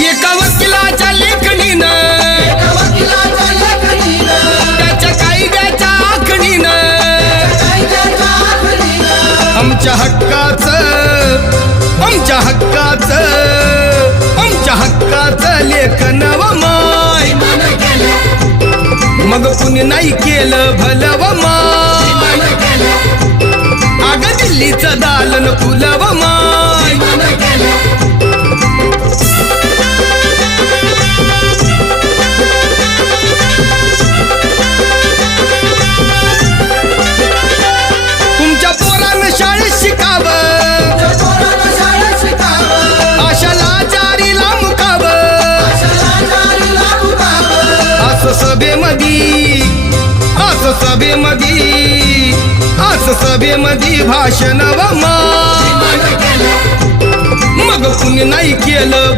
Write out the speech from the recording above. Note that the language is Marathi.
एका वकिलाच्या लेखणीनं त्याच्या कायद्याच्या आखणीनं आमच्या हक्काचं लेखन व माय मग कुणी नाही केलं भलं व माय अग दिल्लीचं दालन फुलं व माय तुमच्या पोरानं शाळेत शिकावं आशाला जारीला मुकावं असं सभेमधी भाषण व माय मग कुणी नाही केलं